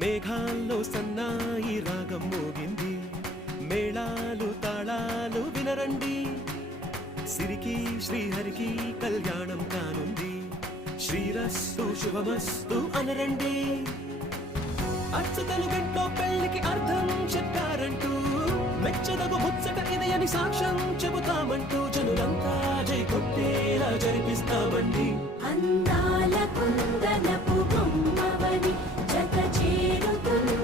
మేఘాల్లో సన్నాయి రాగం మోగింది, మేళాలు తాళాలు వినరండి, సిరికి శ్రీహరికి కళ్యాణం కానుంది, శ్రీరస్తు శుభమస్తు అనరండి. అచ్చతలు గంటో పెళ్లికి అర్థం చెప్పారంటూ, మెచ్చదగు ముచ్చట ఇది అని సాక్ష్యం చెబుతామంటూ, జనులంతా జై కొట్టేలా జరిపిస్తామండి. అందాల కుందనపు బొమ్మవని జత చేరుతుంది